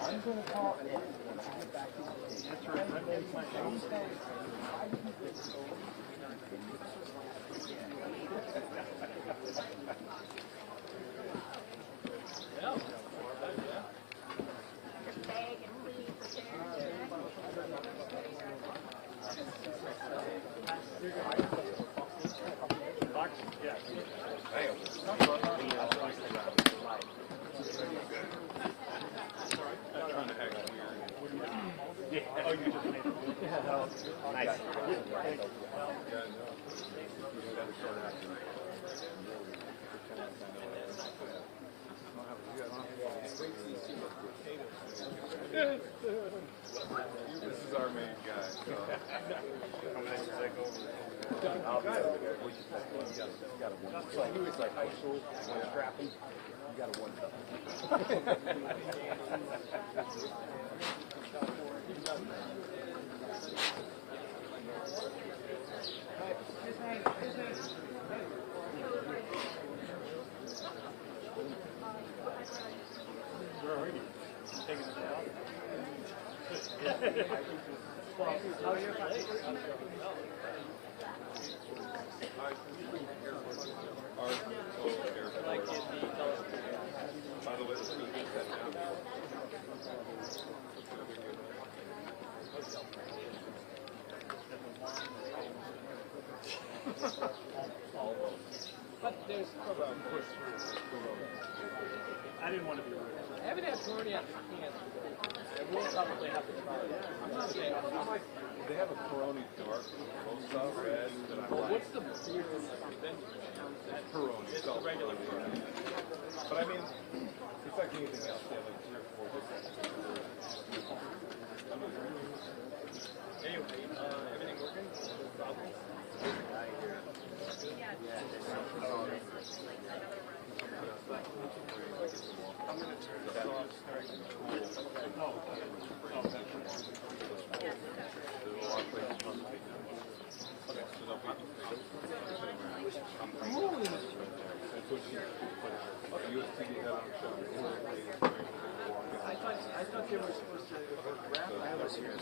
I'm going to call it once I get back to I didn't want to be rude. I haven't had Florida yet. I will probably have to try it. They have a Peroni dark, rosa red that I Well, like. what's the beer venue? Peroni. It's the regular Peroni. But I mean, it's like anything else. They have like 3 or 4 different. Anyway, everything working? No problems? I'm going to turn this off. I thought they were supposed to wrap. I was here.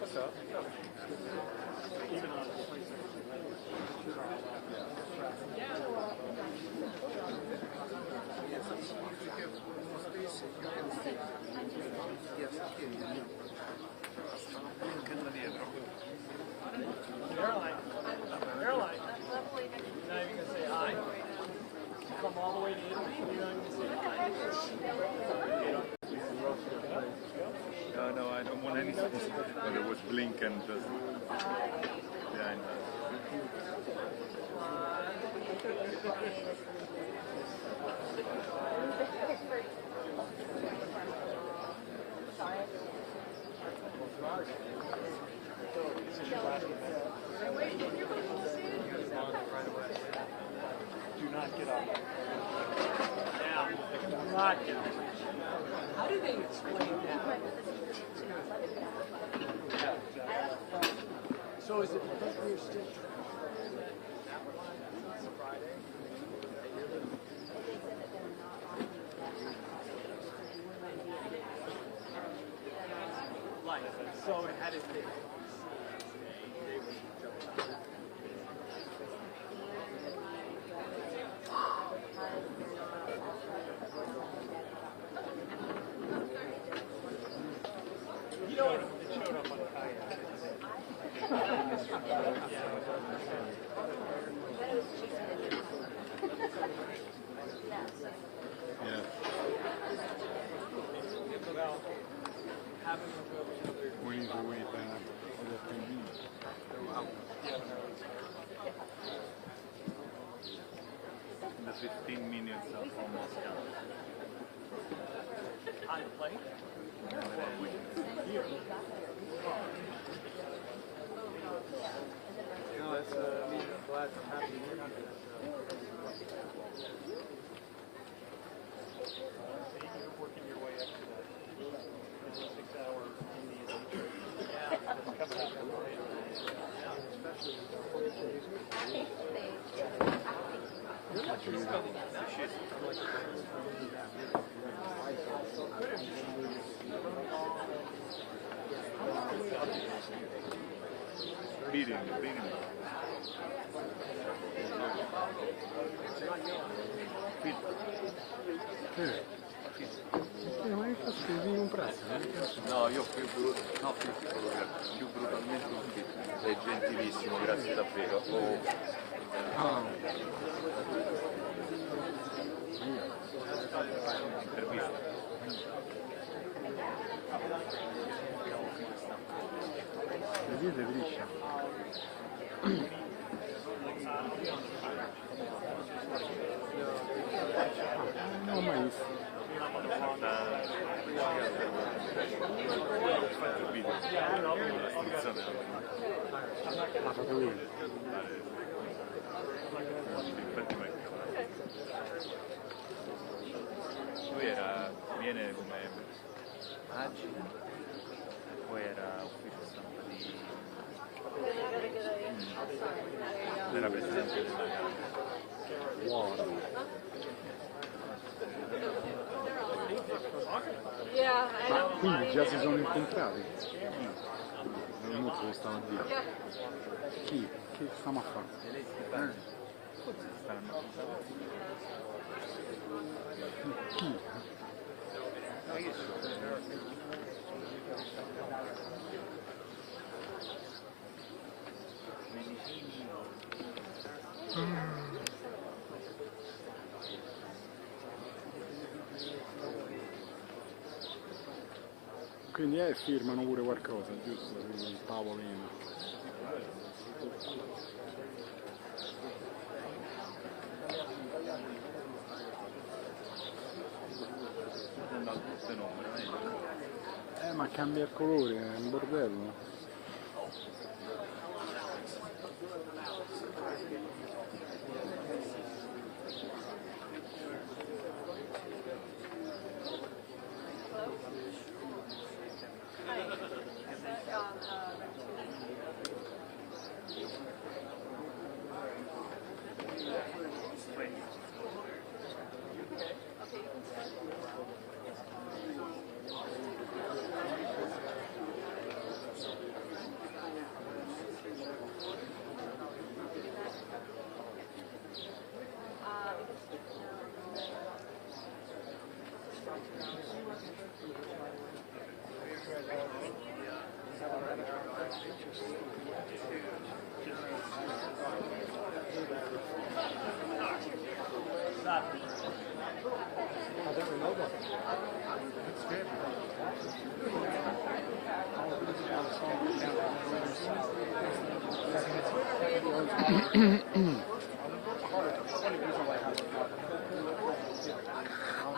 What's up? Even on a PlayStation. Yeah. Do not get up. Yeah. Do not get up. How do they explain that? So is it because we're still Like, so how did they? You know what? It showed up on kayak. Well, having to go to their We need to wait other 10 minutes. The 15 minutes of almost gone. on plane. No, it's glad to have you here. You're working your way up to that 6-hour Indian nature. Yeah. That's coming up in later. Beating. Ma infatti devi comprarsi, No, io più più brutalmente uscito. Sei gentilissimo, grazie davvero. Oh, Ah, Intervista. vedete liscia. Non ho mai visto. Ha fatto lui. Lui viene come agile, poi era ufficio stampa era presidente della Camera. Wow. Ma quindi già si sono incontrati? Non molto lo stavo a dire. Chi? Che stiamo a fare? Forse stanno Chi? Quindi firmano pure qualcosa, giusto? Sul tavolino. Ma cambia il colore, è un bordello.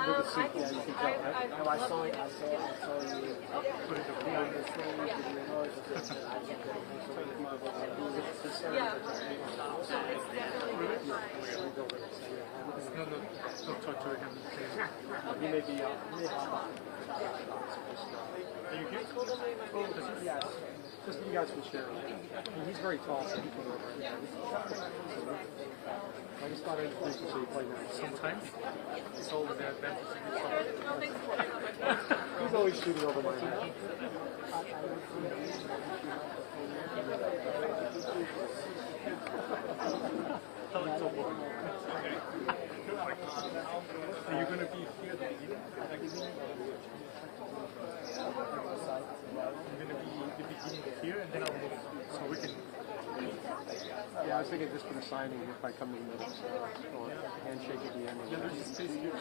Look at see. Yeah, you can tell. No, I saw you. Put it over Yeah, here. the same, the noise, I think so many people that do this. Yeah. So it's definitely No, don't talk to him. He may be Are you here? Yes. Just you guys can share. And he's very tall, so he can go right now. I just thought I'd introduce you so you play now. Sometimes it's always an advantage to be tall. He's always shooting over my head. Are you going to be here at the beginning? I'm going to be the beginning here, and then I'll move. So we can. Yeah, I was thinking just for the signing if I come in the middle, or handshake at the end. Yeah, there's a space here.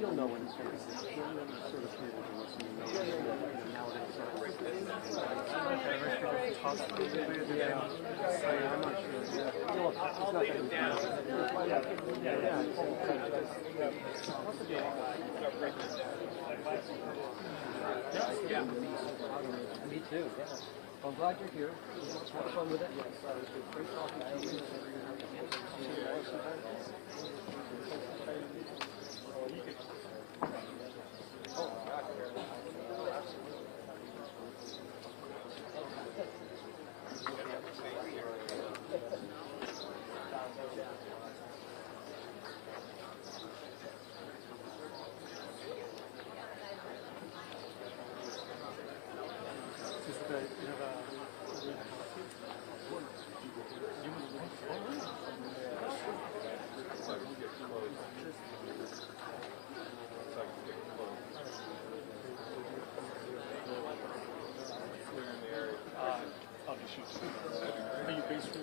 You'll know when it's going to be. Sort of people to listen to nowadays. Yeah, I'm not sure. Yeah. No, it's not going to be. Me too. I'm glad you're here. Have fun with it. Yes, it was great talking to you. Are you based in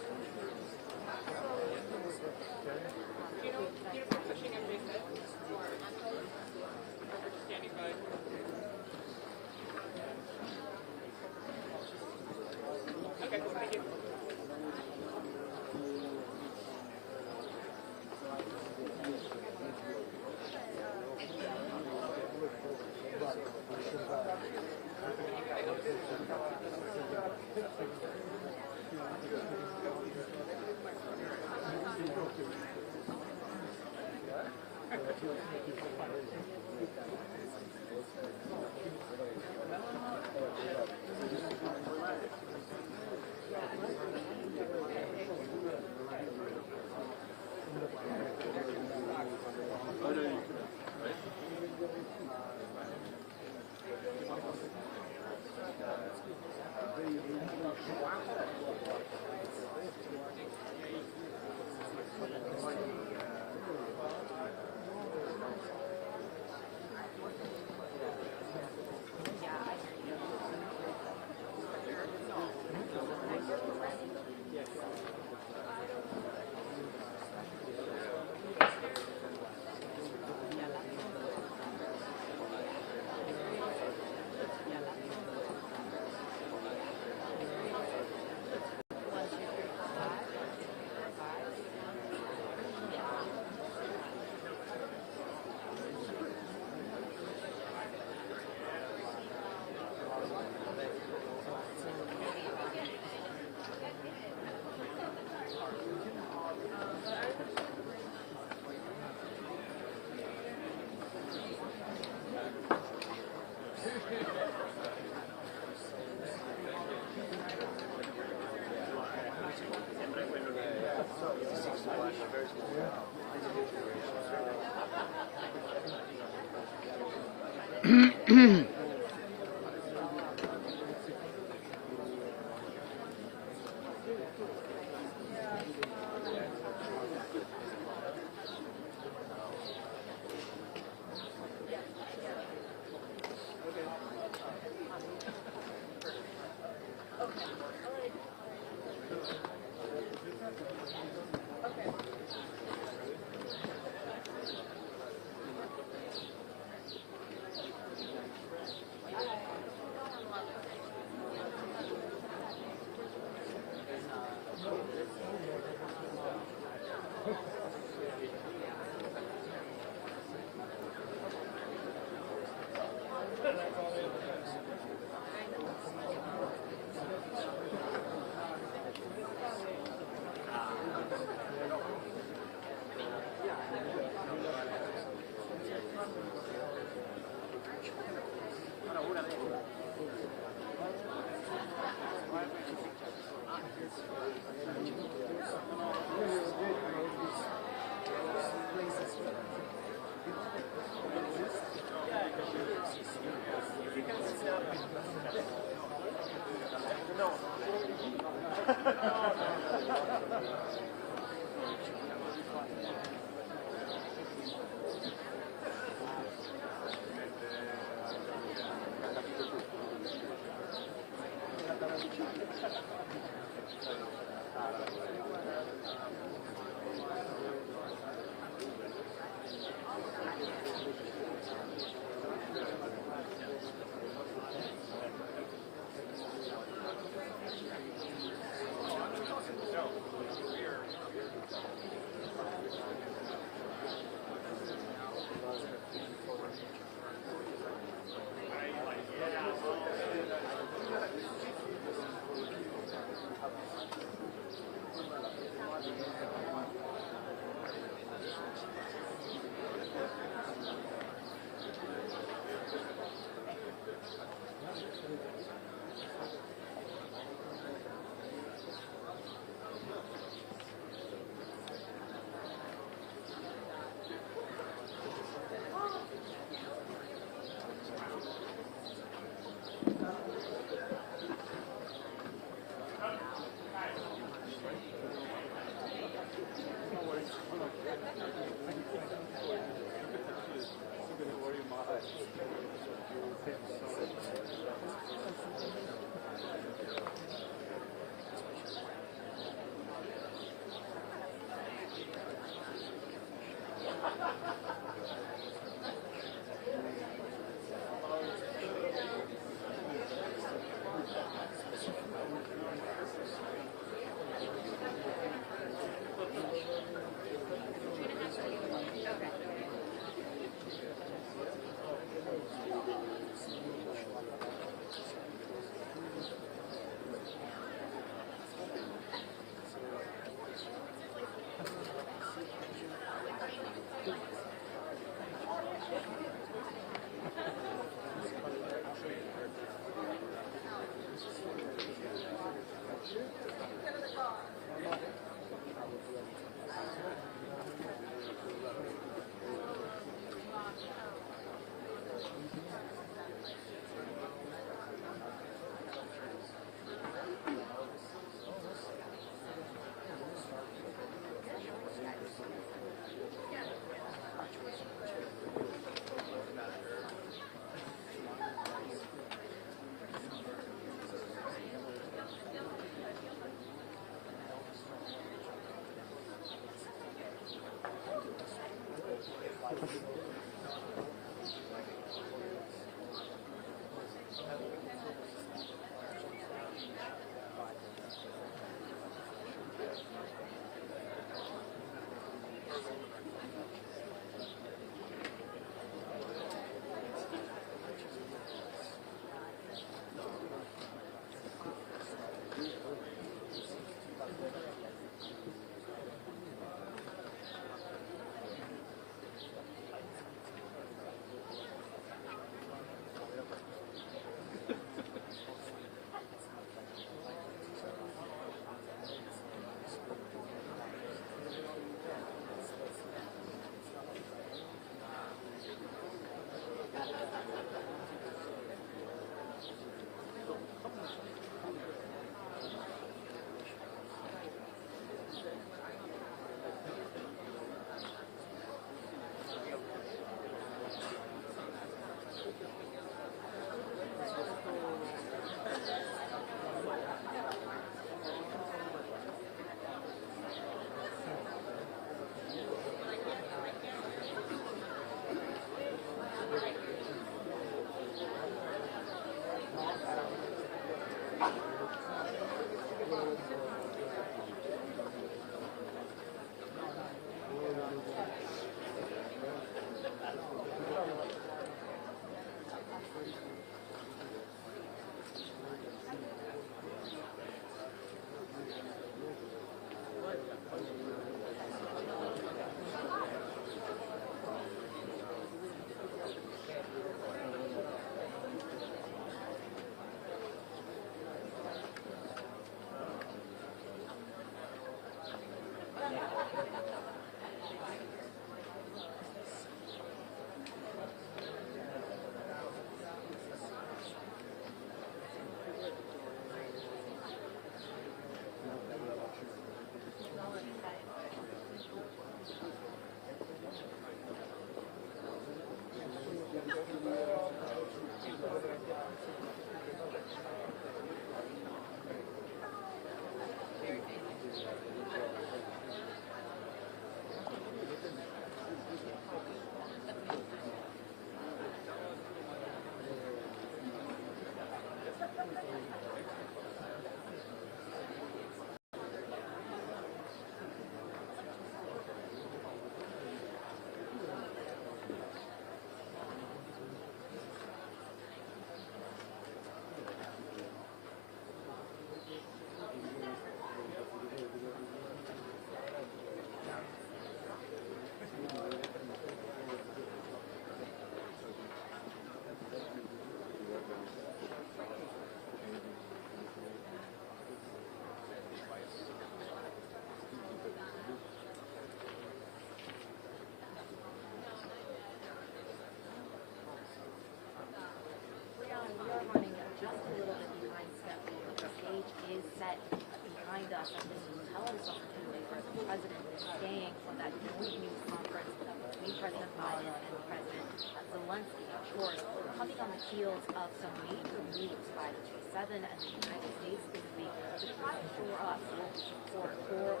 staying for that joint news conference between President Biden and President Zelensky. Of course, coming on the heels of some major moves by the G7 and the United States this week to try to shore up global support for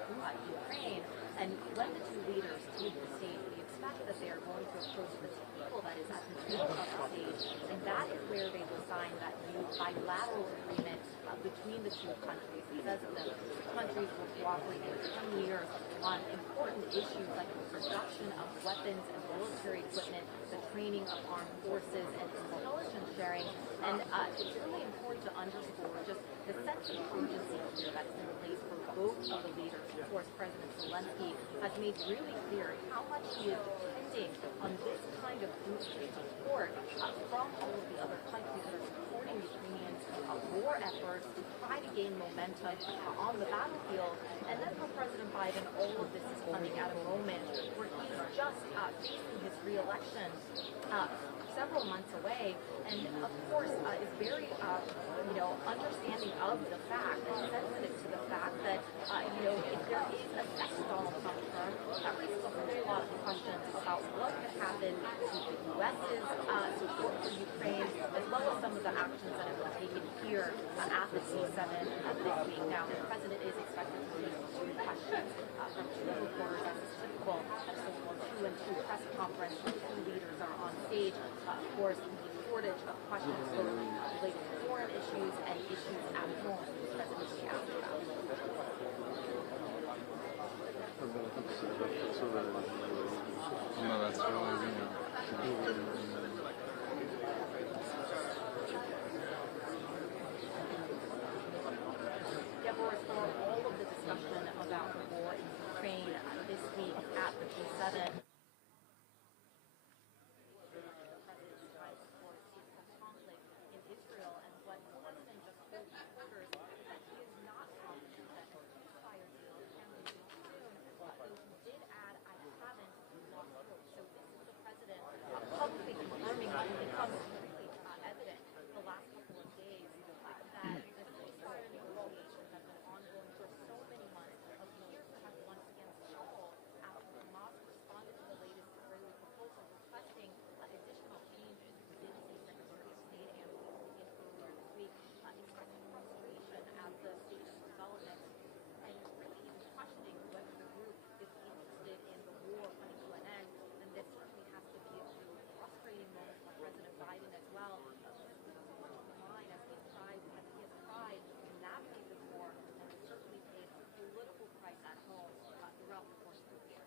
Ukraine. And when the two leaders take the stage, we expect that they are going to approach the table that is at the middle of the stage, and that is where they will sign that new bilateral agreement between the two countries. It says that the two countries will cooperate for 10 years on important issues like the production of weapons and military equipment, the training of armed forces, and intelligence sharing. And it's really important to underscore just the sense of urgency here that's in place for both of the leaders. Of course, President Zelensky has made really clear how much he is depending on this kind of boosted support from all of the other countries that are supporting Ukrainians' war efforts to try to gain momentum on the battlefield. And then for President Biden, all of this is coming at a moment where he's just facing his re-election several months away, and of course is very, understanding of the fact and sensitive to the fact that, if there is a second Donald Trump term, that raises a whole lot of questions about what could happen to the U.S.'s support for Ukraine, as well as some of the actions that have been taken here at the G7 this week. Now, the president is expected to face two questions from two reporters, as is typical at World War II, and two press conference where two leaders are on stage. Of course, the shortage of questions both related to foreign issues and issues at home the president will be asked about. Una versione Deborah, for all of the discussion about the war in Ukraine this week at the G7, publicly confirming what has become really evident the last couple of days that the ceasefire negotiations have been ongoing for so many months, appear to have once again stalled after Hamas responded to the latest Israeli proposal requesting additional changes. We did see Secretary of State Antony Blinken earlier this week expressing frustration at the state of development and really even questioning whether the group is interested in the war coming to an end. And this certainly has to be a really frustrating moment for President Biden as well. This is so much on the line as he has tried to navigate this war and has certainly paid a political price at home throughout the course of the year.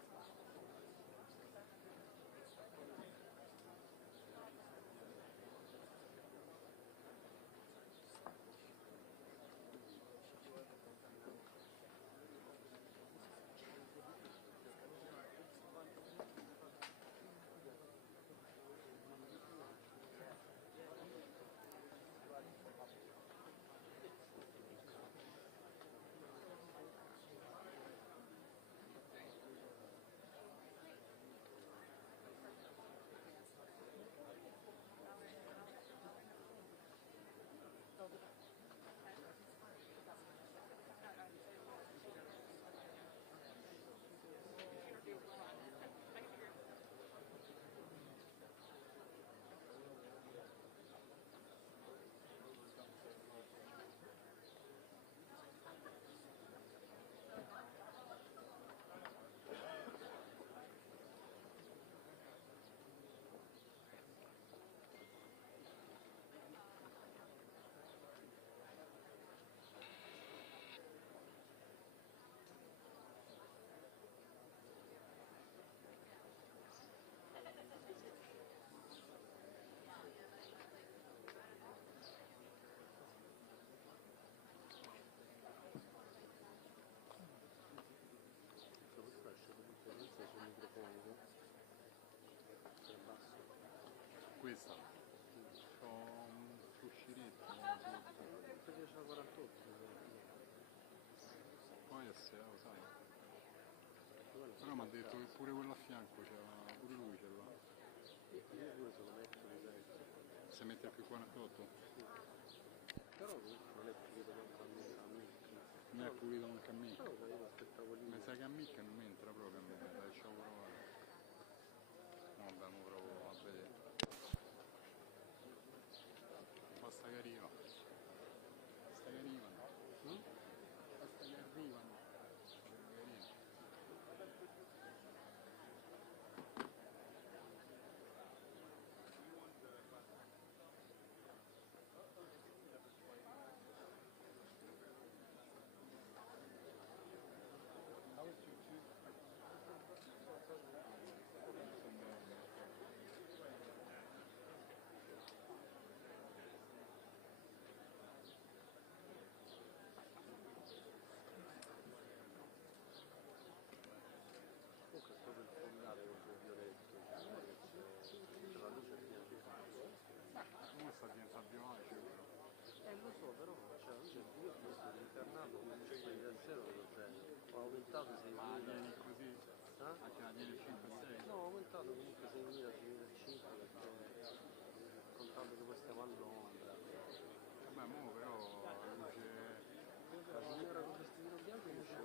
questa c'ho un frusciretto poi se lo sai però mi ha detto che pure quello a fianco c'era pure lui ce l'ha se mette più 48 però comunque non è pulito manco a me. non è pulito manco a me mi sa che a me che non mi entra proprio a me dai ci ho provato no vabbè mo provo a vedere basta che arriva basta che arrivano basta che arrivano sta diventando più acido lo so, però cioè, io ho internato con 5 da 0 ho aumentato 6.000 ma vieni così anche la vieni 5-6 no, ho aumentato comunque 6.000, 6.500 perché contando che poi stiamo a Londra vabbè mo però luce la signora con vestito bianco mi c'è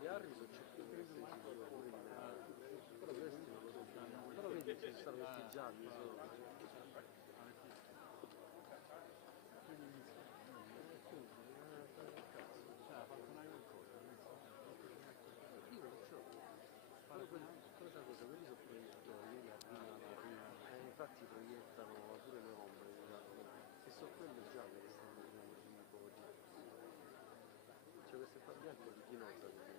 gli armi sono 5 però questi non lo so però vedi ci stanno questi gialli infatti proiettano pure le ombre, diciamo. E sono quelle gialle che stanno vedendo sui nipoti. C'è queste qua bianche di chinota che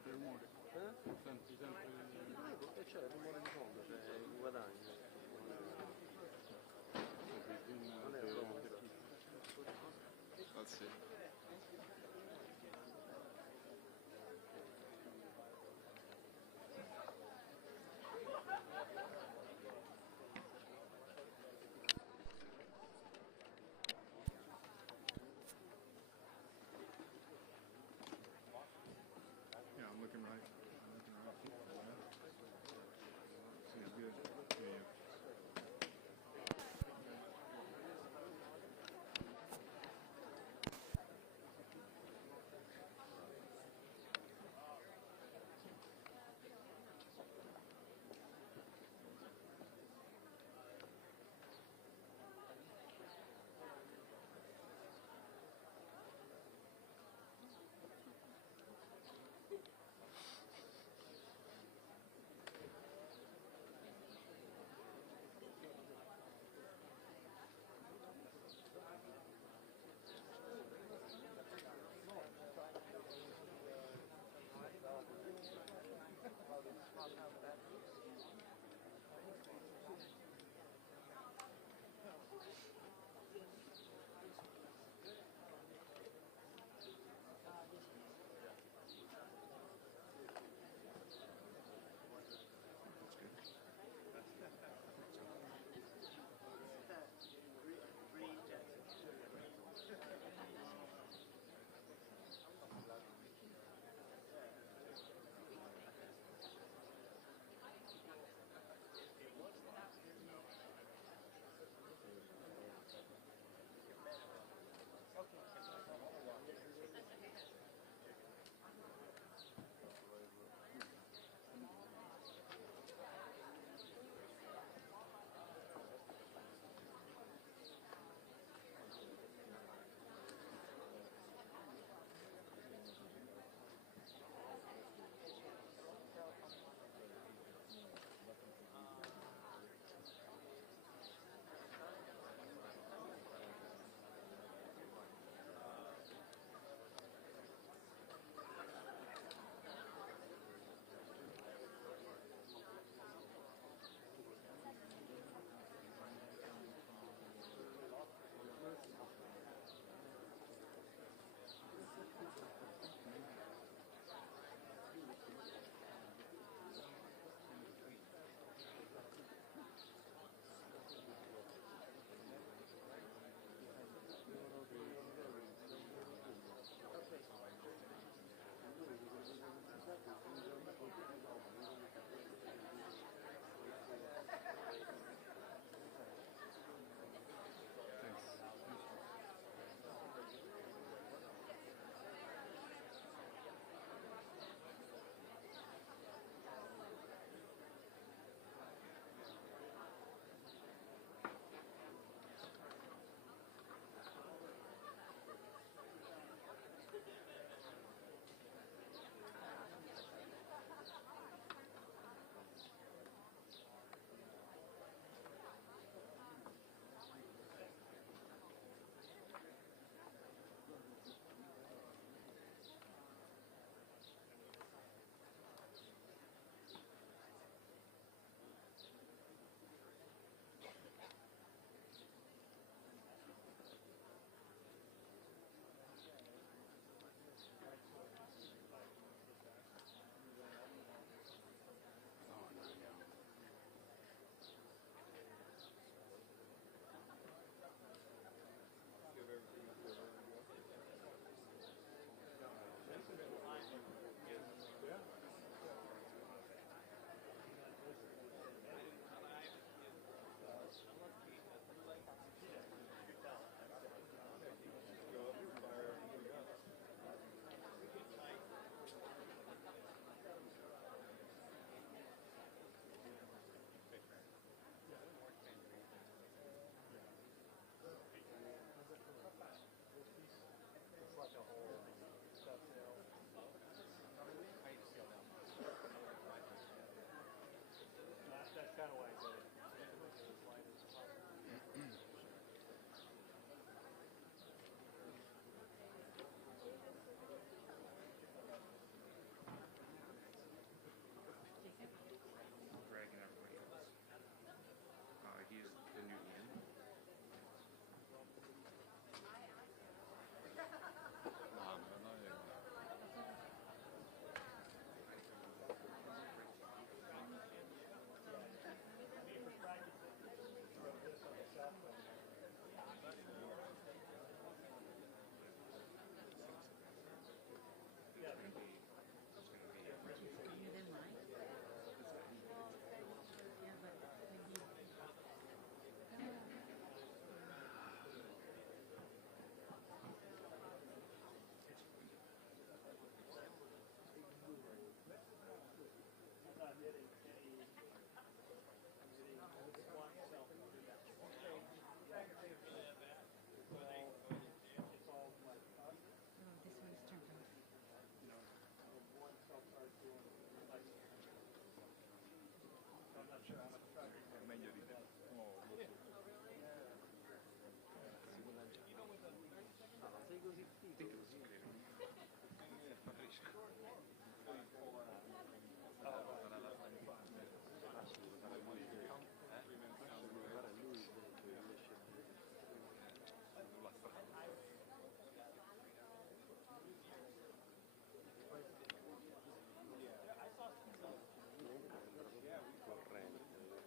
sempre rumore. Senti sempre... E c'è il rumore di fondo, cioè il guadagno. Non è comodo. Ah, sì. Yeah, I'm looking right. I'm looking right. Yeah. See, good. Yeah, è meglio di te. Sei così piccolo, così. Sarà la stampa. Guarda lui riesce Sulla strada. corrente.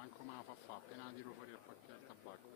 Manco me la fa fa, appena tiro fuori il pacchetto del tabacco.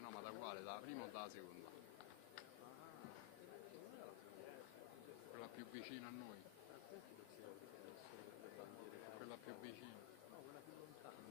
No, ma da quale? Da prima o da seconda? Quella più vicina a noi. Quella più vicina. No, quella più lontana.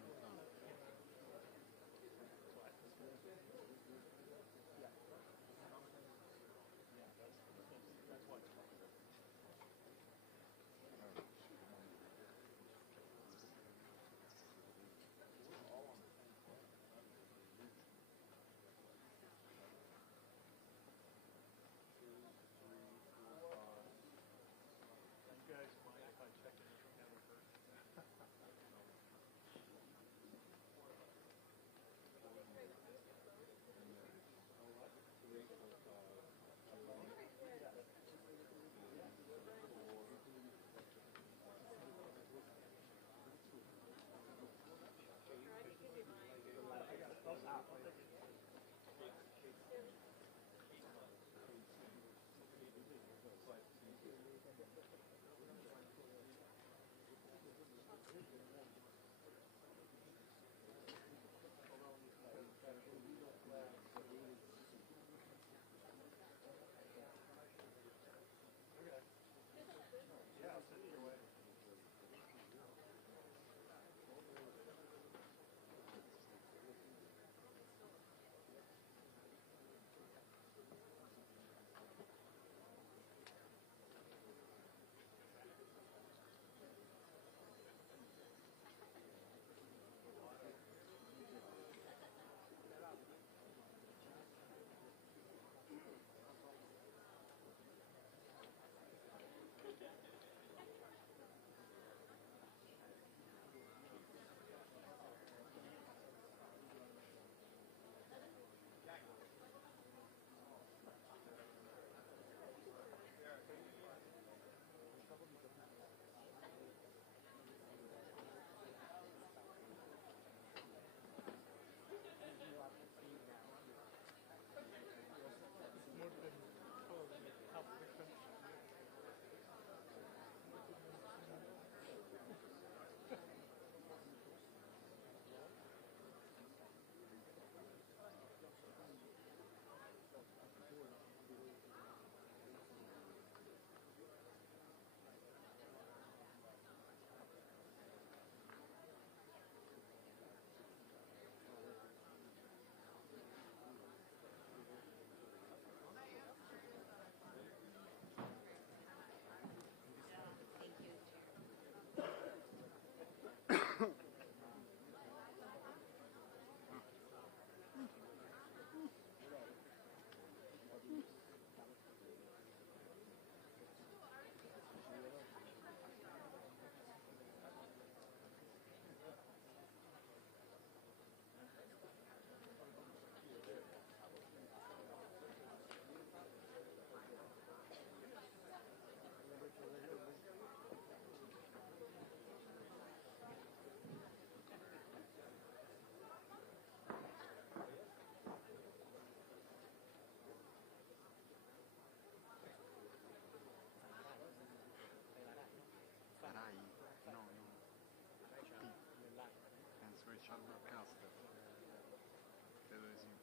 You guys mind if I check in with Heather first? Yeah, I'll send it your way. fanno a casta. Credo di sì.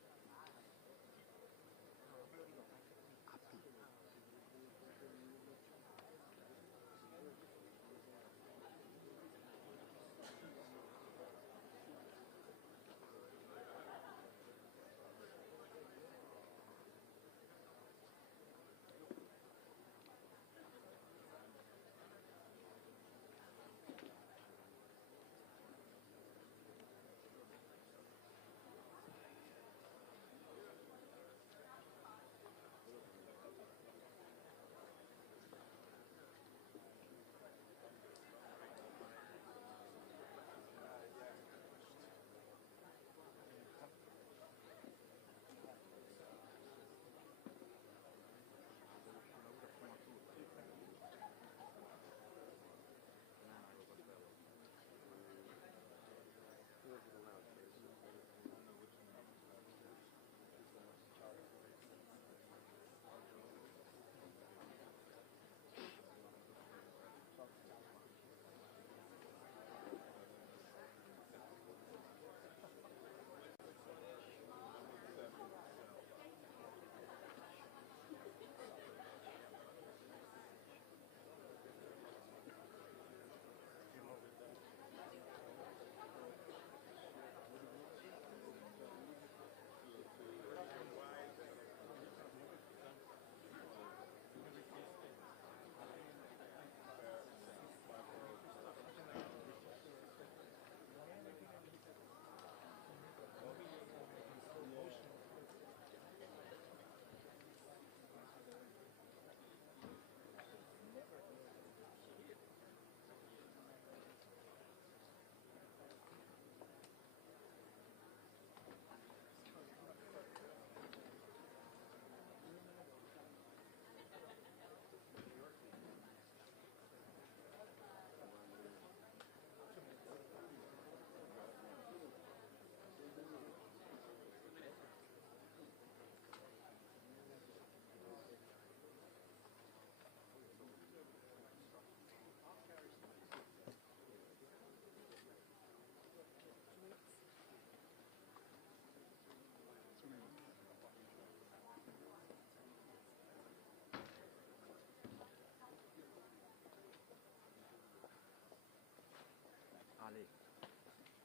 Ale,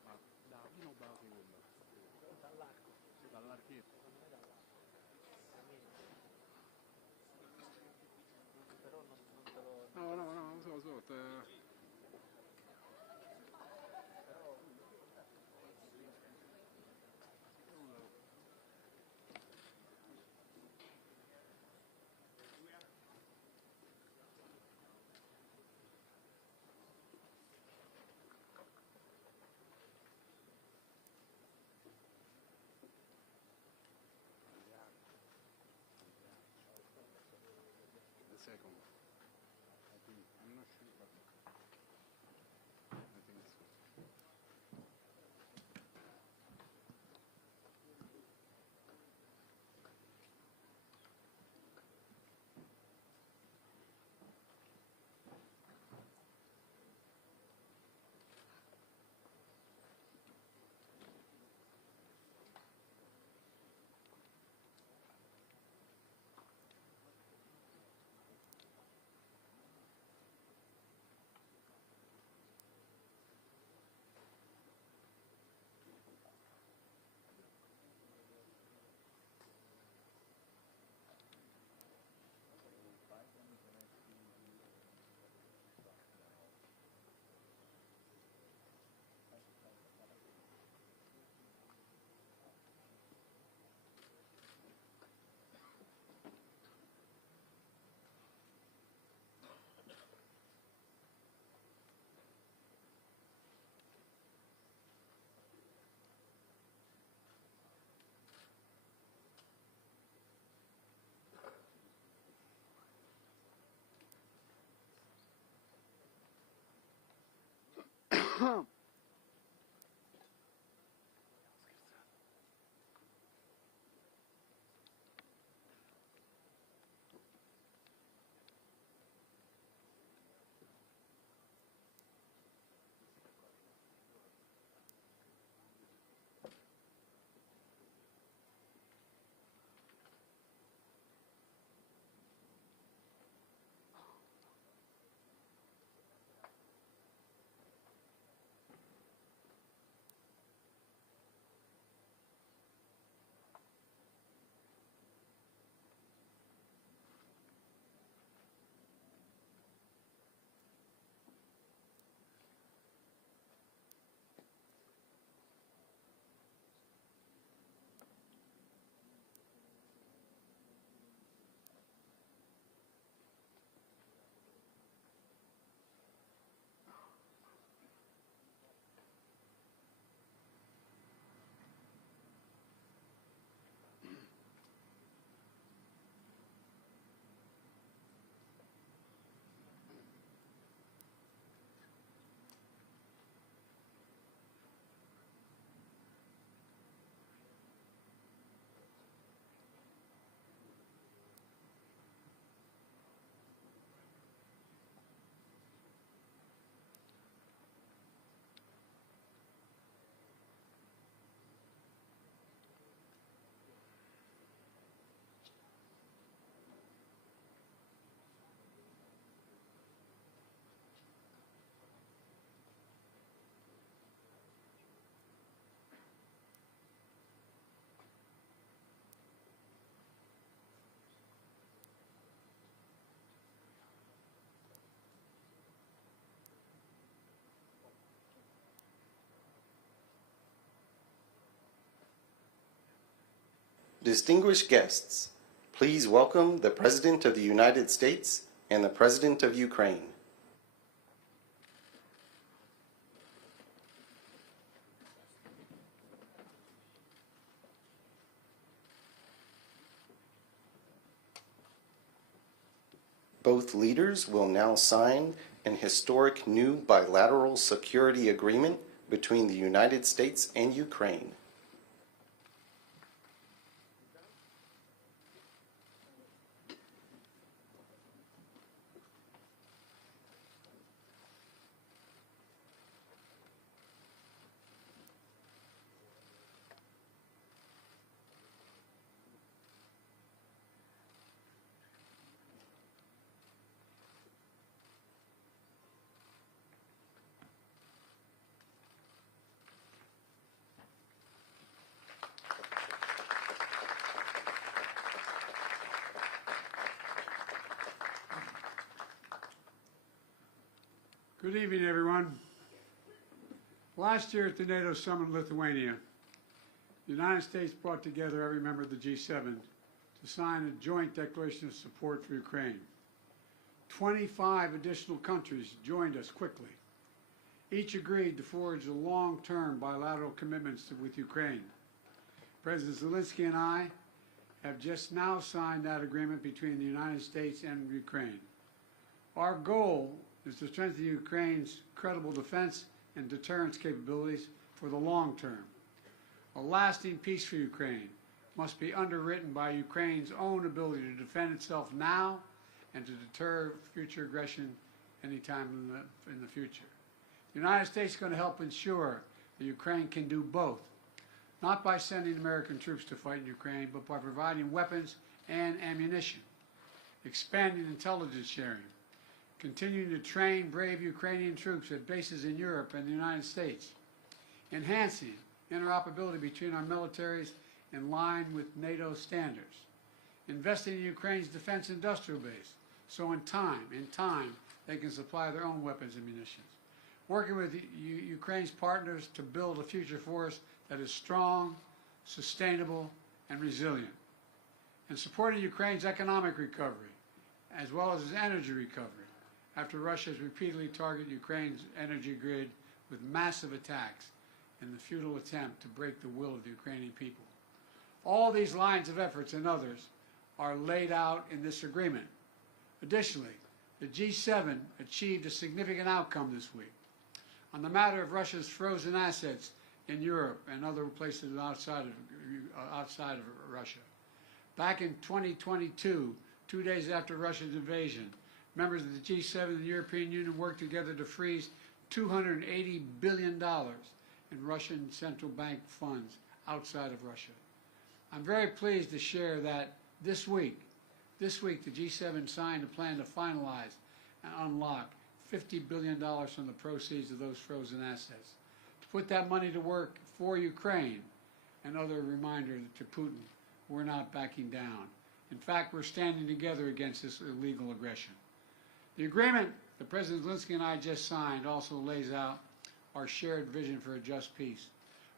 ma da fino a seconda? Dall'arco. Dall'archetto. Però non te lo... No, so, the second. I think, I'm not sure, but I think so. Distinguished guests, please welcome the President of the United States and the President of Ukraine. Both leaders will now sign an historic new bilateral security agreement between the United States and Ukraine. Good evening, everyone. Last year at the NATO summit in Lithuania, the United States brought together every member of the G7 to sign a joint declaration of support for Ukraine. 25 additional countries joined us quickly. Each agreed to forge long-term bilateral commitments with Ukraine. President Zelensky and I have just now signed that agreement between the United States and Ukraine. Our goal is to strengthen Ukraine's credible defense and deterrence capabilities for the long term. A lasting peace for Ukraine must be underwritten by Ukraine's own ability to defend itself now and to deter future aggression anytime in the future. The United States is going to help ensure that Ukraine can do both, not by sending American troops to fight in Ukraine, but by providing weapons and ammunition, expanding intelligence sharing, continuing to train brave Ukrainian troops at bases in Europe and the United States, enhancing interoperability between our militaries in line with NATO standards, investing in Ukraine's defense industrial base so in time they can supply their own weapons and munitions, working with Ukraine's partners to build a future force that is strong, sustainable, and resilient, and supporting Ukraine's economic recovery as well as its energy recovery after Russia has repeatedly targeted Ukraine's energy grid with massive attacks in the futile attempt to break the will of the Ukrainian people. All these lines of efforts and others are laid out in this agreement. Additionally, the G7 achieved a significant outcome this week on the matter of Russia's frozen assets in Europe and other places outside of Russia. Back in 2022, 2 days after Russia's invasion, members of the G7 and the European Union worked together to freeze $280 billion in Russian central bank funds outside of Russia. I'm very pleased to share that this week, the G7 signed a plan to finalize and unlock $50 billion from the proceeds of those frozen assets, to put that money to work for Ukraine. Another reminder to Putin, we're not backing down. In fact, we're standing together against this illegal aggression. The agreement that President Zelensky and I just signed also lays out our shared vision for a just peace,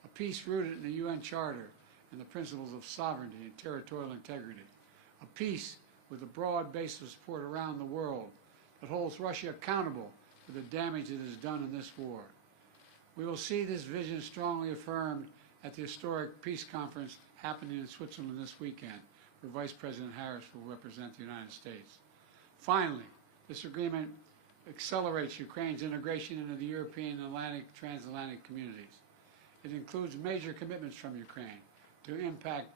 a peace rooted in the UN Charter and the principles of sovereignty and territorial integrity, a peace with a broad base of support around the world that holds Russia accountable for the damage it has done in this war. We will see this vision strongly affirmed at the historic peace conference happening in Switzerland this weekend, where Vice President Harris will represent the United States. Finally, this agreement accelerates Ukraine's integration into the European transatlantic communities. It includes major commitments from Ukraine to implement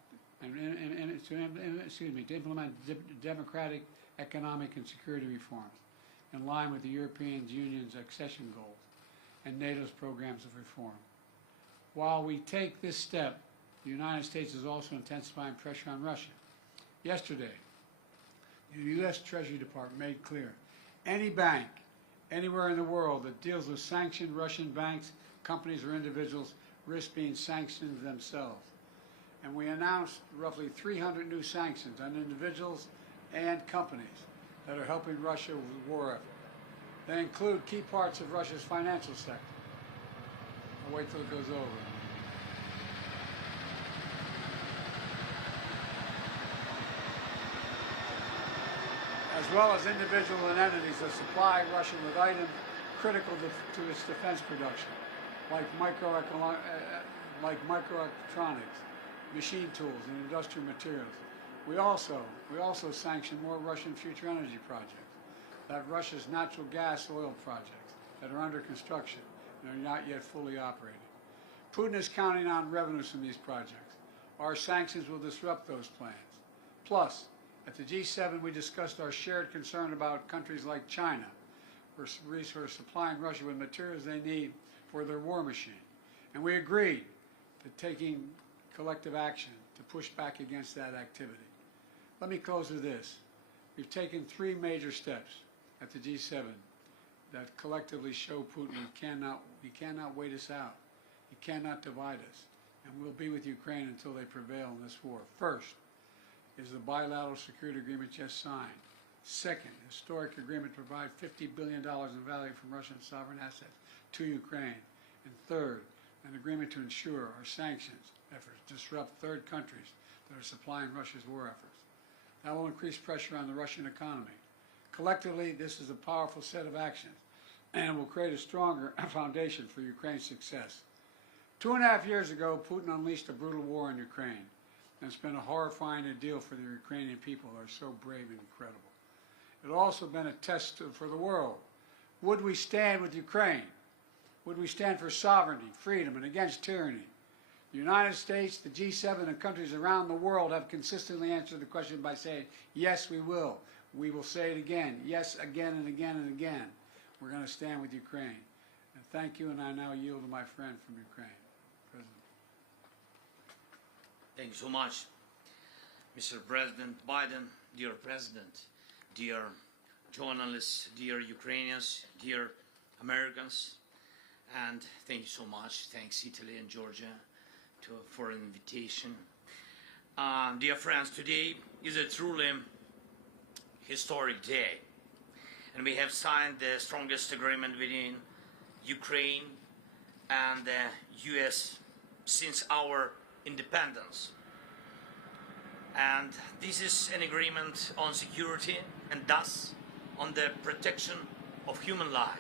democratic, economic, and security reforms in line with the European Union's accession goals and NATO's programs of reform. While we take this step, the United States is also intensifying pressure on Russia. Yesterday, the U.S. Treasury Department made clear any bank anywhere in the world that deals with sanctioned Russian banks, companies, or individuals risk being sanctioned themselves. And we announced roughly 300 new sanctions on individuals and companies that are helping Russia with the war effort. They include key parts of Russia's financial sector. I'll wait till it goes over. as well as individuals and entities that supply Russia with items critical to its defense production, like microelectronics, machine tools, and industrial materials. We also sanction more Russian future energy projects, that Russia's natural gas oil projects that are under construction and are not yet fully operating. Putin is counting on revenues from these projects. Our sanctions will disrupt those plans. Plus, at the G7, we discussed our shared concern about countries like China, who are supplying Russia with materials they need for their war machine. And we agreed to taking collective action to push back against that activity. Let me close with this. We've taken 3 major steps at the G7 that collectively show Putin he cannot wait us out. He cannot divide us. And we'll be with Ukraine until they prevail in this war. First is the bilateral security agreement just signed. Second, historic agreement to provide $50 billion in value from Russian sovereign assets to Ukraine. And third, an agreement to ensure our sanctions efforts disrupt third countries that are supplying Russia's war efforts. That will increase pressure on the Russian economy. Collectively, this is a powerful set of actions and will create a stronger foundation for Ukraine's success. 2.5 years ago, Putin unleashed a brutal war in Ukraine, and it's been a horrifying ordeal for the Ukrainian people who are so brave and incredible. It's also been a test for the world. Would we stand with Ukraine? Would we stand for sovereignty, freedom, and against tyranny? The United States, the G7, and countries around the world have consistently answered the question by saying, yes, we will. We will say it again. Yes, again and again and again. We're going to stand with Ukraine. And thank you, and I now yield to my friend from Ukraine, President. Thank you so much, Mr. President Biden, dear President, dear journalists, dear Ukrainians, dear Americans, and thank you so much. Thanks, Italy and Georgia, for an invitation. Dear friends, today is a truly historic day, and we have signed the strongest agreement between Ukraine and the US since our independence. And this is an agreement on security and thus on the protection of human life.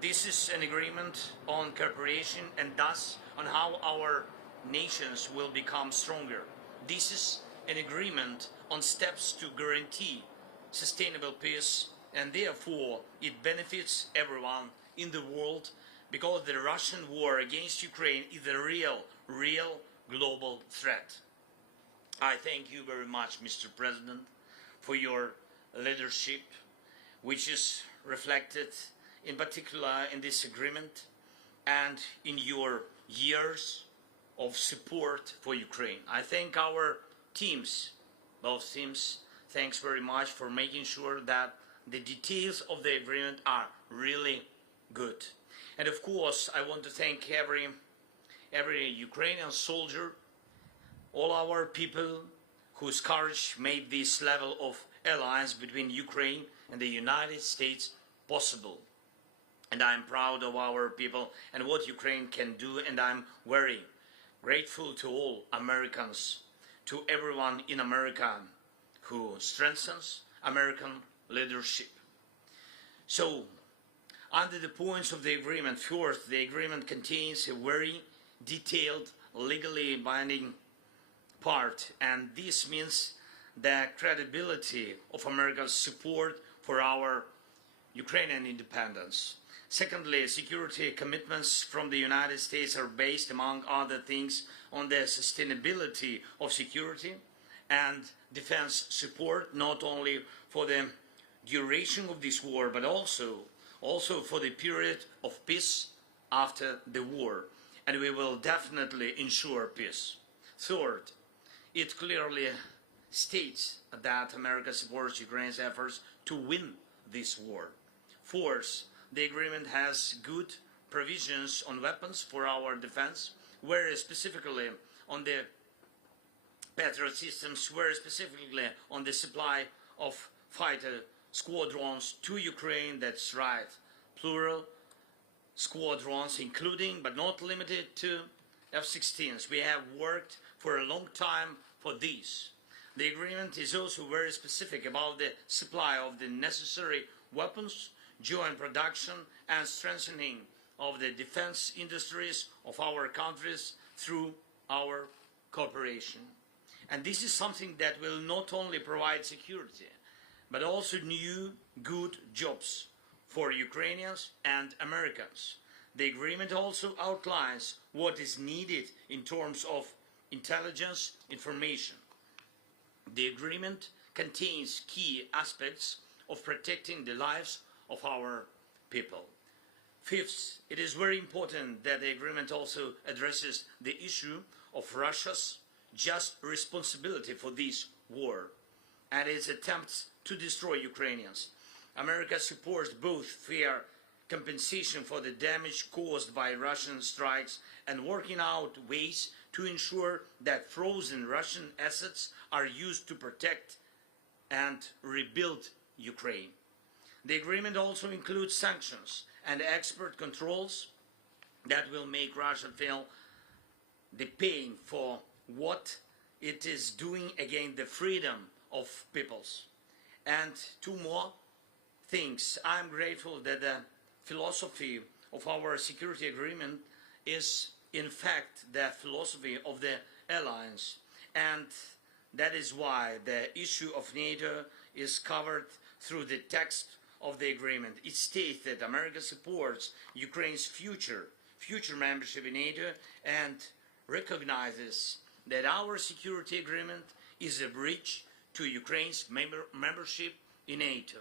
This is an agreement on cooperation and thus on how our nations will become stronger. This is an agreement on steps to guarantee sustainable peace, and therefore it benefits everyone in the world, because the Russian war against Ukraine is a real global threat. I thank you very much, Mr. President, for your leadership, which is reflected in particular in this agreement and in your years of support for Ukraine. I thank our teams, both teams. Thanks very much for making sure that the details of the agreement are really good. And of course, I want to thank every Ukrainian soldier, all our people whose courage made this level of alliance between Ukraine and the United States possible. And I'm proud of our people and what Ukraine can do, and I'm very grateful to all Americans, to everyone in America who strengthens American leadership. So, under the points of the agreement, first, the agreement contains a very detailed, legally binding part, and this means the credibility of America's support for our Ukrainian independence. Secondly, security commitments from the United States are based, among other things, on the sustainability of security and defense support, not only for the duration of this war, but also for the period of peace after the war. And we will definitely ensure peace. Third, it clearly states that America supports Ukraine's efforts to win this war. Fourth, the agreement has good provisions on weapons for our defense, whereas specifically on the Patriot systems, whereas specifically on the supply of fighter squadrons to Ukraine. That's right, plural squadrons, including but not limited to F-16s. We have worked for a long time for this. The agreement is also very specific about the supply of the necessary weapons, joint production, and strengthening of the defense industries of our countries through our cooperation. And this is something that will not only provide security, but also new, good jobs for Ukrainians and Americans. The agreement also outlines what is needed in terms of intelligence information. The agreement contains key aspects of protecting the lives of our people. Fifth, it is very important that the agreement also addresses the issue of Russia's just responsibility for this war and its attempts to destroy Ukrainians. America supports both fair compensation for the damage caused by Russian strikes and working out ways to ensure that frozen Russian assets are used to protect and rebuild Ukraine. The agreement also includes sanctions and export controls that will make Russia feel the pain for what it is doing against the freedom of peoples. And two more things. I'm grateful that the philosophy of our security agreement is in fact the philosophy of the alliance, and that is why the issue of NATO is covered through the text of the agreement. It states that America supports Ukraine's future membership in NATO and recognizes that our security agreement is a bridge to Ukraine's membership in NATO.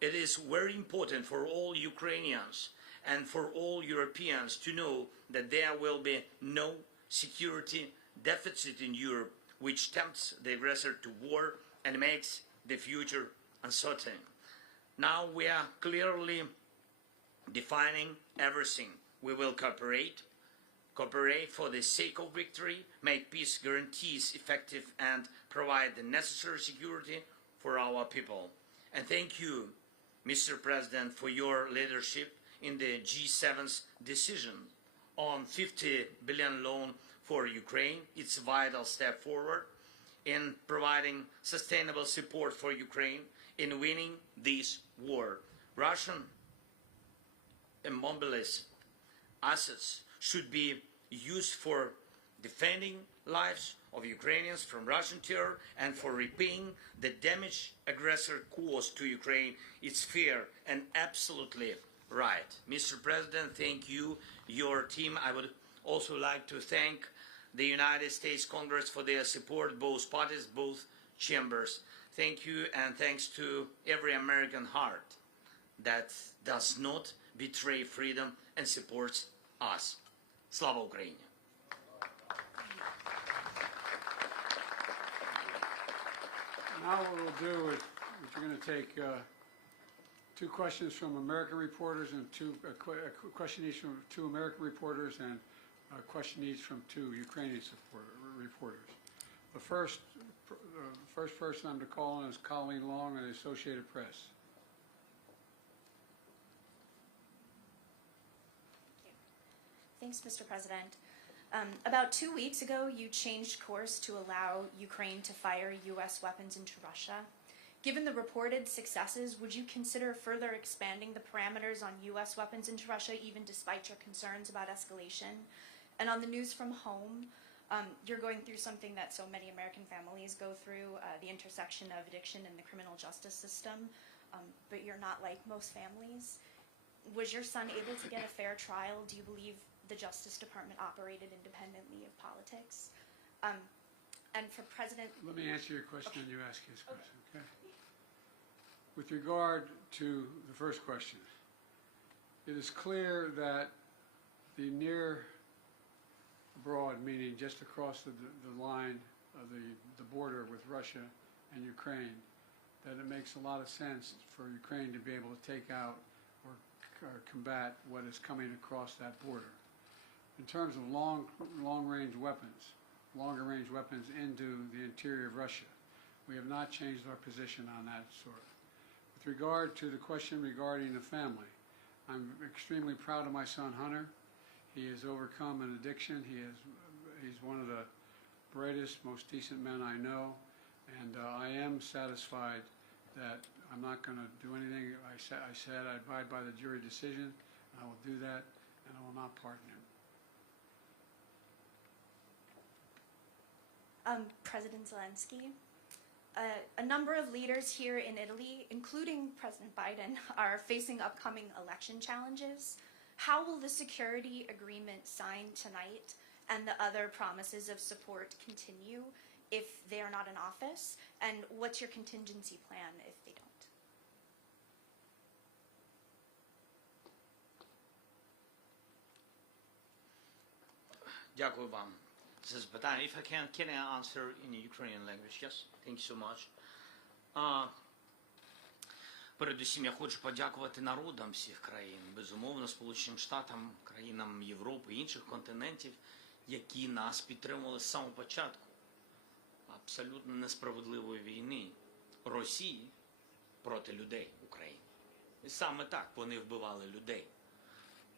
It is very important for all Ukrainians and for all Europeans to know that there will be no security deficit in Europe which tempts the aggressor to war and makes the future uncertain. Now we are clearly defining everything. We will cooperate for the sake of victory, make peace guarantees effective, and provide the necessary security for our people. And thank you, Mr. President, for your leadership in the G7's decision on 50 billion loan for Ukraine. It's a vital step forward in providing sustainable support for Ukraine in winning this war. Russian immobilized assets should be used for defending lives of Ukrainians from Russian terror and for repaying the damage aggressor caused to Ukraine. It's fair and absolutely right. Mr. President, thank you, your team. I would also like to thank the United States Congress for their support, both parties, both chambers. Thank you, and thanks to every American heart that does not betray freedom and supports us. Slava Ukraini! Now what we'll do is we're going to take two questions from American reporters and a question each from two American reporters and a question each from two Ukrainian reporters. The first person I'm to call on is Colleen Long of the Associated Press. Thanks, Mr. President. About 2 weeks ago, you changed course to allow Ukraine to fire U.S. weapons into Russia. Given the reported successes, would you consider further expanding the parameters on U.S. weapons into Russia, even despite your concerns about escalation? And on the news from home, you're going through something that so many American families go through, the intersection of addiction and the criminal justice system, but you're not like most families. Was your son able to get a fair trial? Do you believe the Justice Department operated independently of politics? And for President... Let me answer your question and you ask his question, okay? With regard to the first question, it is clear that the near abroad, meaning just across the line of the border with Russia and Ukraine, that it makes a lot of sense for Ukraine to be able to take out or combat what is coming across that border. In terms of long-range weapons, longer-range weapons into the interior of Russia, we have not changed our position on that sort. With regard to the question regarding the family, I'm extremely proud of my son Hunter. He has overcome an addiction. He's one of the brightest, most decent men I know. And I am satisfied that I'm not going to do anything. I said I abide by the jury decision. I will do that, and I will not pardon him. President Zelensky, a number of leaders here in Italy, including President Biden, are facing upcoming election challenges. How will the security agreement signed tonight and the other promises of support continue if they are not in office? And what's your contingency plan if they don't? Дякую вам за запитання. If I can I answer in Ukrainian language? Yes, thank you so much. Передусім, я хочу подякувати народам всіх країн, безумовно, Сполученим Штатам, країнам Європи, інших континентів, які нас підтримували з самого початку абсолютно несправедливої війни Росії проти людей України. І саме так вони вбивали людей.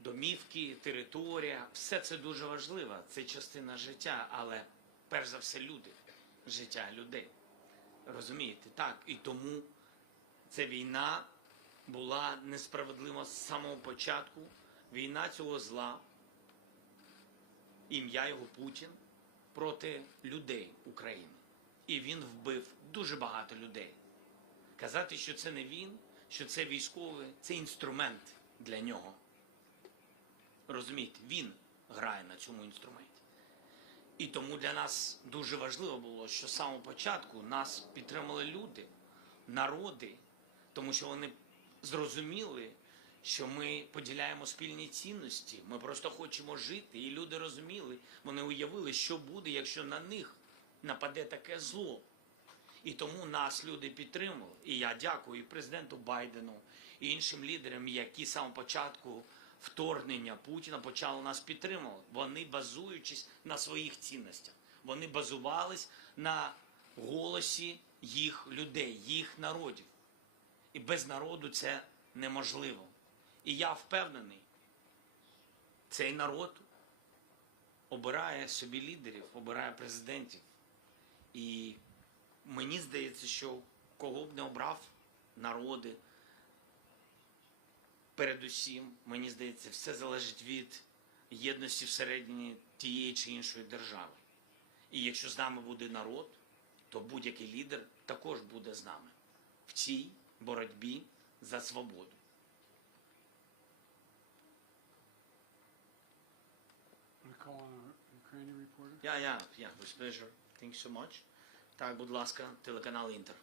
Домівки, територія, все це дуже важливо, це частина життя, але перш за все люди, життя людей. Розумієте? Так, і тому ця війна була несправедлива з самого початку. Війна цього зла, ім'я його Путін, проти людей України. І він вбив дуже багато людей. Казати, що це не він, що це військовий, це інструмент для нього. Розумієте, він грає на цьому інструменті. І тому для нас дуже важливо було, що з самого початку нас підтримали люди, народи, тому що вони зрозуміли, що ми поділяємо спільні цінності, ми просто хочемо жити, і люди розуміли, вони уявили, що буде, якщо на них нападе таке зло. І тому нас люди підтримали. І я дякую і президенту Байдену, і іншим лідерам, які з самого початку вторгнення Путіна почали нас підтримувати. Вони базуючись на своїх цінностях. Вони базувались на голосі їх людей, їх народів. І без народу це неможливо. І я впевнений, цей народ обирає собі лідерів, обирає президентів. І мені здається, що кого б не обрав народи, передусім, мені здається, все залежить від єдності всередині тієї чи іншої держави. І якщо з нами буде народ, то будь-який лідер також буде з нами в цій боротьбі за свободу. Я, with pleasure. Thank you so much. Так, будь ласка, телеканал Інтер.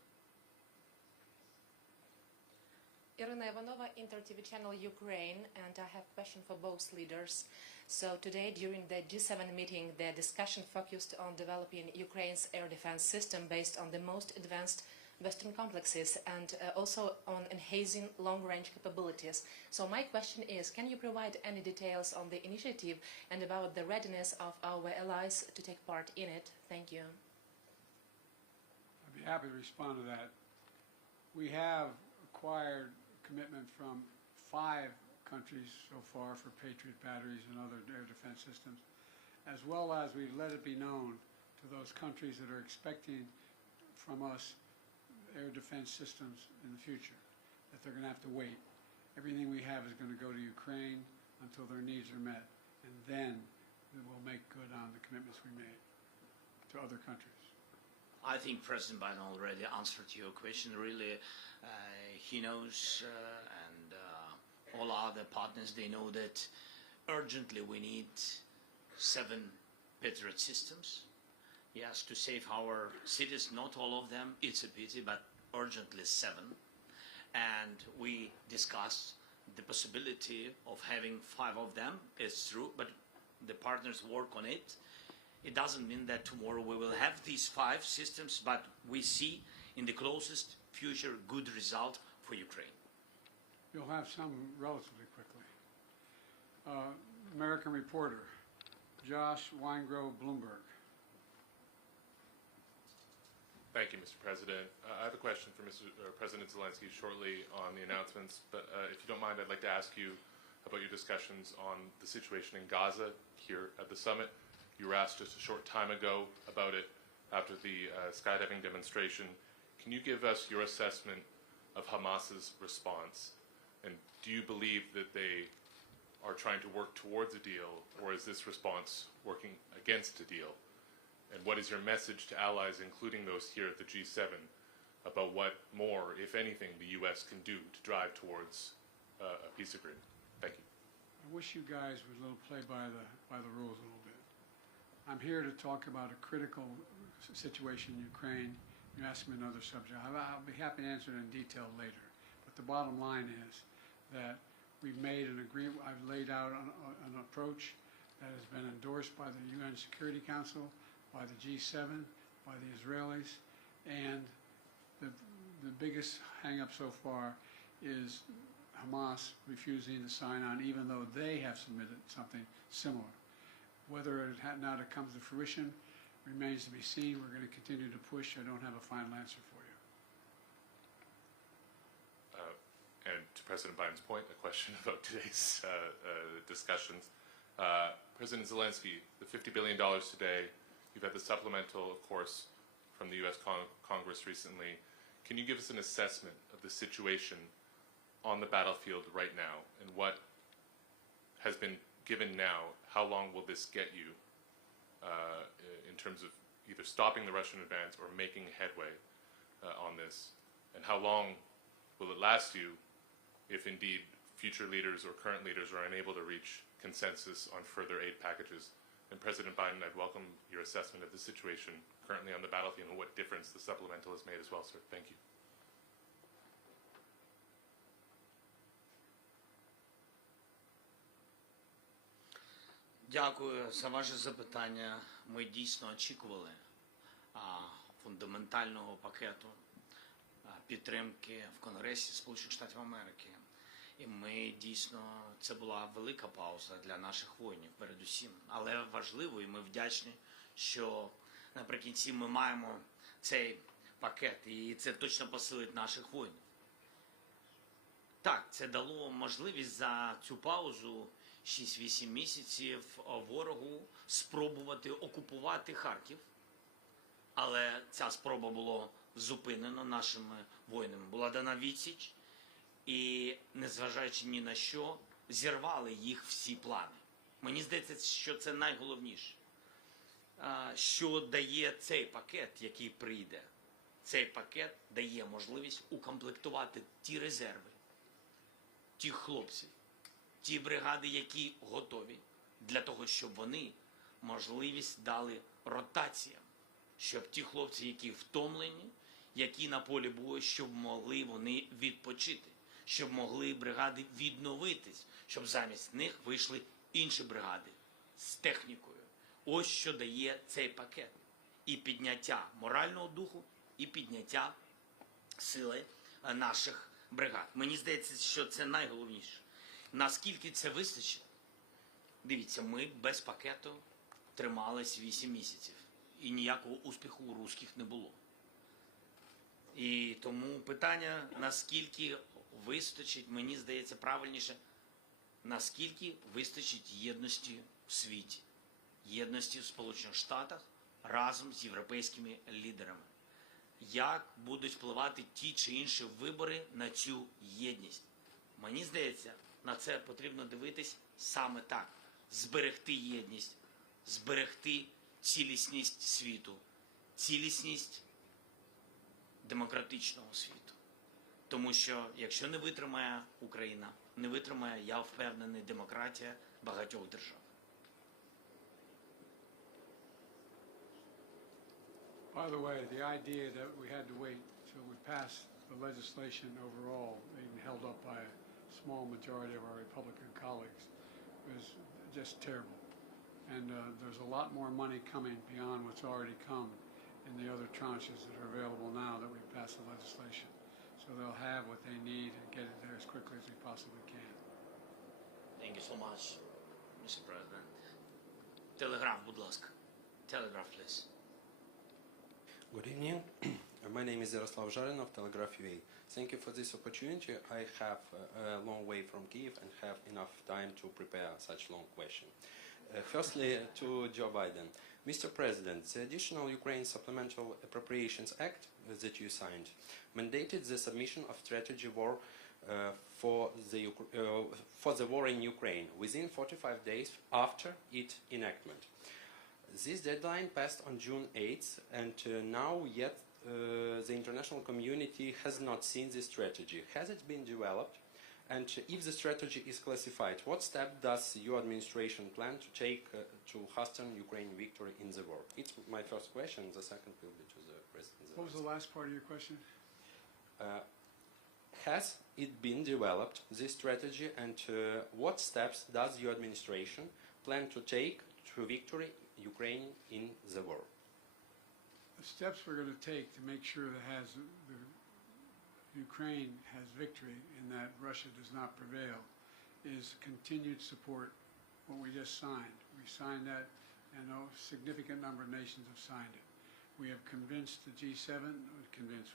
Irina Ivanova, Inter TV channel Ukraine, and I have a question for both leaders. So today, during the G7 meeting, the discussion focused on developing Ukraine's air defense system based on the most advanced Western complexes and also on enhancing long-range capabilities. So my question is, can you provide any details on the initiative and about the readiness of our allies to take part in it? Thank you. I'd be happy to respond to that. We have acquired commitment from 5 countries so far for Patriot batteries and other air defense systems, as well as we've let it be known to those countries that are expecting from us air defense systems in the future, that they're going to have to wait. Everything we have is going to go to Ukraine until their needs are met, and then we will make good on the commitments we made to other countries. I think President Biden already answered your question. Really, he knows, and all other partners, they know that urgently we need 7 Patriot systems. Yes, to save our cities, not all of them, it's a pity, but urgently 7. And we discussed the possibility of having 5 of them. It's true, but the partners work on it. It doesn't mean that tomorrow we will have these 5 systems, but we see in the closest future good result for Ukraine. You'll have some relatively quickly. American reporter, Josh Weingrove, Bloomberg. Thank you, Mr. President. I have a question for President Zelensky shortly on the announcements, but if you don't mind, I'd like to ask you about your discussions on the situation in Gaza here at the summit. You were asked just a short time ago about it. after the skydiving demonstration. Can you give us your assessment of Hamas's response? And do you believe that they are trying to work towards a deal, or is this response working against a deal? And what is your message to allies, including those here at the G7, about what more, if anything, the U.S. can do to drive towards a peace agreement? Thank you. I wish you guys would play by the rules a little bit. I'm here to talk about a critical situation in Ukraine. You ask me another subject. I'll be happy to answer it in detail later. But the bottom line is that we've made an agreement. I've laid out an approach that has been endorsed by the UN Security Council, by the G7, by the Israelis, and the biggest hang-up so far is Hamas refusing to sign on, even though they have submitted something similar. Whether it now comes to fruition remains to be seen. We're going to continue to push. I don't have a final answer for you. And to President Biden's point, a question about today's discussions. President Zelensky, the $50 billion today, you've had the supplemental, of course, from the U.S. Congress recently. Can you give us an assessment of the situation on the battlefield right now, and what has been given now? How long will this get you in terms of either stopping the Russian advance or making headway on this? And how long will it last you if indeed future leaders or current leaders are unable to reach consensus on further aid packages? And President Biden, I'd welcome your assessment of the situation currently on the battlefield and what difference the supplemental has made as well, sir. Thank you. Дякую за ваше запитання. Ми дійсно очікували фундаментального пакету підтримки в Конгресі Сполучених Штатів Америки. І ми дійсно, це була велика пауза для наших воїнів передусім. Але важливо, і ми вдячні, що наприкінці ми маємо цей пакет, і це точно посилить наших воїнів. Так, це дало можливість за цю паузу 6-8 місяців ворогу спробувати окупувати Харків. Але ця спроба була зупинена нашими воїнами. Була дана відсіч і, незважаючи ні на що, зірвали їх всі плани. Мені здається, що це найголовніше. Що дає цей пакет, який прийде? Цей пакет дає можливість укомплектувати ті резерви, тих хлопців, ті бригади, які готові, для того, щоб вони можливість дали ротаціям, щоб ті хлопці, які втомлені, які на полі бою, щоб могли вони відпочити, щоб могли бригади відновитись, щоб замість них вийшли інші бригади з технікою. Ось що дає цей пакет. І підняття морального духу, і підняття сили наших бригад. Мені здається, що це найголовніше. Наскільки це вистачить? Дивіться, ми без пакету тримались 8 місяців. І ніякого успіху у русських не було. І тому питання, наскільки вистачить, мені здається правильніше, наскільки вистачить єдності в світі, єдності в Сполучених Штатах разом з європейськими лідерами. Як будуть впливати ті чи інші вибори на цю єдність? Мені здається, на це потрібно дивитись саме так. Зберегти єдність, зберегти цілісність світу, цілісність демократичного світу. Тому що, якщо не витримає Україна, не витримає, я впевнений, демократія багатьох держав. By the way, the idea that we had to wait till we passed the legislation overall, being held up by a small majority of our Republican colleagues, was just terrible. And there's a lot more money coming beyond what's already come in the other tranches that are available now that we've passed the legislation. So they'll have what they need and get it there as quickly as we possibly can. Thank you so much, Mr. President. Telegraph, будь ласка. Telegraph, please. Good evening. My name is Yaroslav Zharin of Telegraph UA. Thank you for this opportunity. I have a long way from Kyiv and have enough time to prepare such long question. Firstly, to Joe Biden. Mr. President, the additional Ukraine Supplemental Appropriations Act that you signed mandated the submission of strategy war for the war in Ukraine within 45 days after its enactment. This deadline passed on June 8th, and now yet the international community has not seen this strategy. Has it been developed? And if the strategy is classified, what step does your administration plan to take to hasten Ukraine victory in the war? It's my first question. The second will be to the President. What was the last part of your question? Has it been developed, this strategy, and what steps does your administration plan to take to victory Ukraine in the war? The steps we're going to take to make sure that Ukraine has victory and that Russia does not prevail is continued support, what we just signed. We signed that, and a significant number of nations have signed it. We have convinced the G7,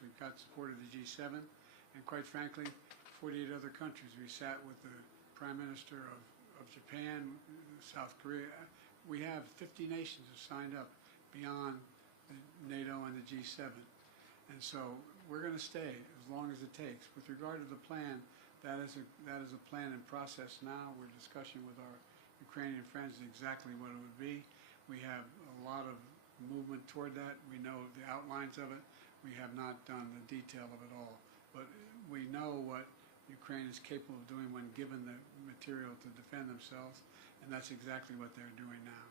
we've got support of the G7, and quite frankly, 48 other countries. We sat with the Prime Minister of Japan, South Korea. We have 50 nations have signed up beyond NATO and the G7. And so we're going to stay as long as it takes. With regard to the plan, that is a plan in process now. We're discussing with our Ukrainian friends exactly what it would be. We have a lot of movement toward that. We know the outlines of it. We have not done the detail of it all. But we know what Ukraine is capable of doing when given the material to defend themselves, and that's exactly what they're doing now.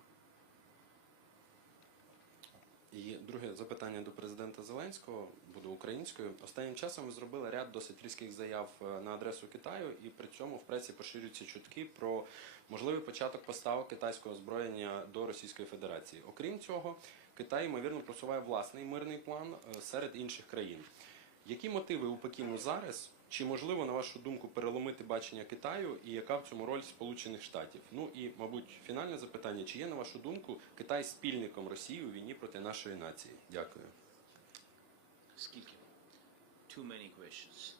І друге запитання до президента Зеленського буде українською. Останнім часом ви зробили ряд досить різких заяв на адресу Китаю, і при цьому в пресі поширюються чутки про можливий початок поставок китайського озброєння до Російської Федерації. Окрім цього, Китай, ймовірно, просуває власний мирний план серед інших країн. Які мотиви у Пекіну зараз? Чи можливо, на вашу думку, переломити бачення Китаю і яка в цьому роль Сполучених Штатів? Ну і, мабуть, фінальне запитання. Чи є, на вашу думку, Китай спільником Росії у війні проти нашої нації? Дякую. Скільки? Too many questions.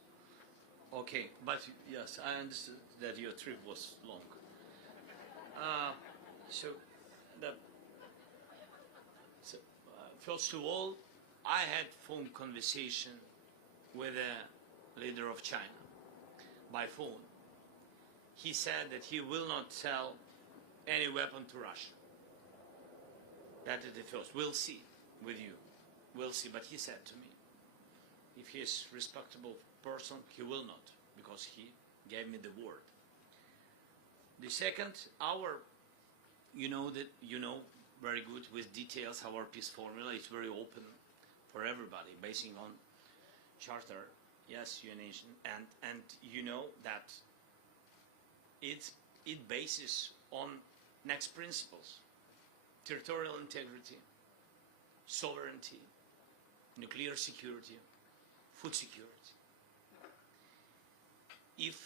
Okay, but yes, I understood that your trip was long. First of all, I had phone conversation with the leader of China by phone. He said that he will not sell any weapon to Russia. That is the first. We'll see with you. We'll see. But he said to me, if he is a respectable person, he will not, because he gave me the word. The second, you know very good with details our peace formula. It's very open for everybody, basing on Charter, yes, UN, and you know that it bases on next principles: territorial integrity, sovereignty, nuclear security, food security. If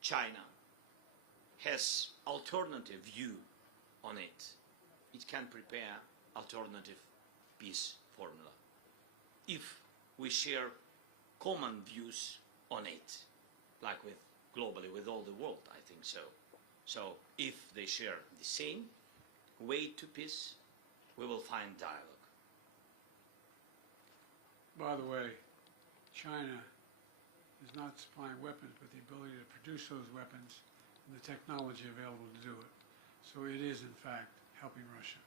China has alternative view on it, it can prepare alternative peace formula. If we share common views on it, like with globally with all the world, I think so. So if they share the same way to peace, we will find dialogue. By the way, China is not supplying weapons, but the ability to produce those weapons and the technology available to do it. So it is, in fact, helping Russia.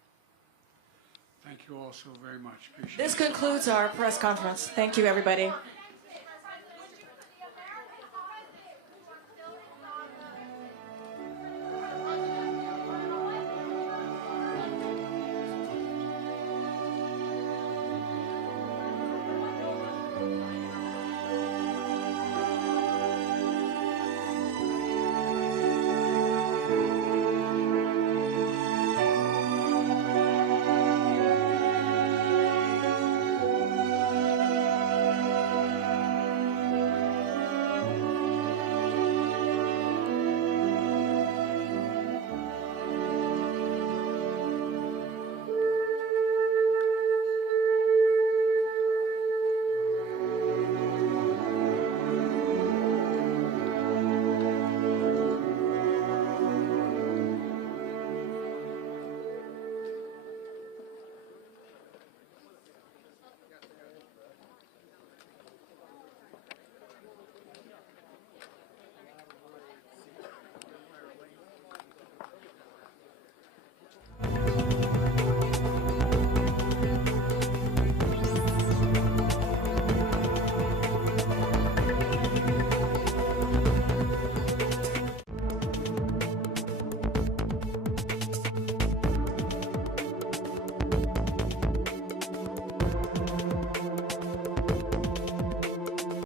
Thank you all so very much. Appreciate it. This concludes our press conference. Thank you, everybody.